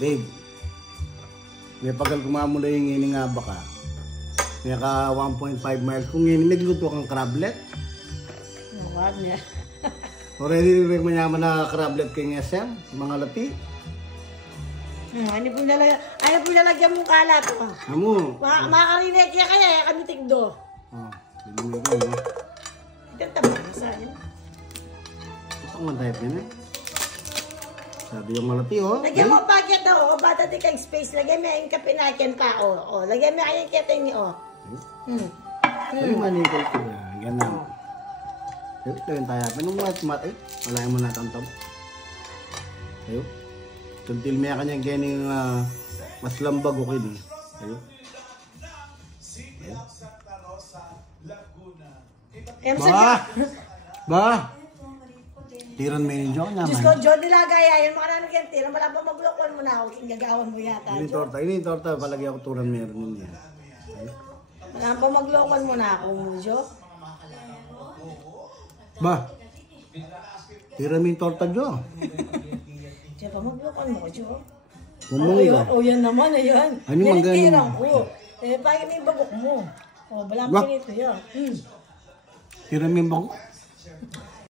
Dave, may pagal kumamula yung ngini nga baka. May ka 1.5 miles. Kung ngini, nagluto kang crablet. Wag niya. Already rin manyaman na crablet kay SM, mga lapi. Ano po lalagyan mong kalat? Amo. Makakarinig kaya kami tigdo. Bili ko, no? Ito tama na sa'yo. Ito ang type yun, eh. Sabi yung malati, oh. Lagyan mo packet daw, bata di kang space. Lagyan mo yung kapinakin pa, lagyan mo yung kiting niyo, Ano manikol ko yan? Ganun. Ito yung tayo. Pinong mat, eh. Wala mo natantab. Ayo. Tuntil mo yan kanyang ganing mas lambag o kini. Ayo. Ba! Tiran mo yun, John, naman. Diyos ko, John, nilagay. Yan, mga namin yan, tiran. Wala pa maglokon mo na ako. Gagawan mo yata, John. Ini torta. Palagi ako turan meron ninyo. Wala pa maglokon mo na ako, John. Ba! Tiran mo yung torta, John. Diyan pa maglokon mo, John. Bumuli ka. Yan naman, ayan. Ano yung mga tirang ko. Bakit may bagok mo? Walang pinito yan. Tiran mo yung bako.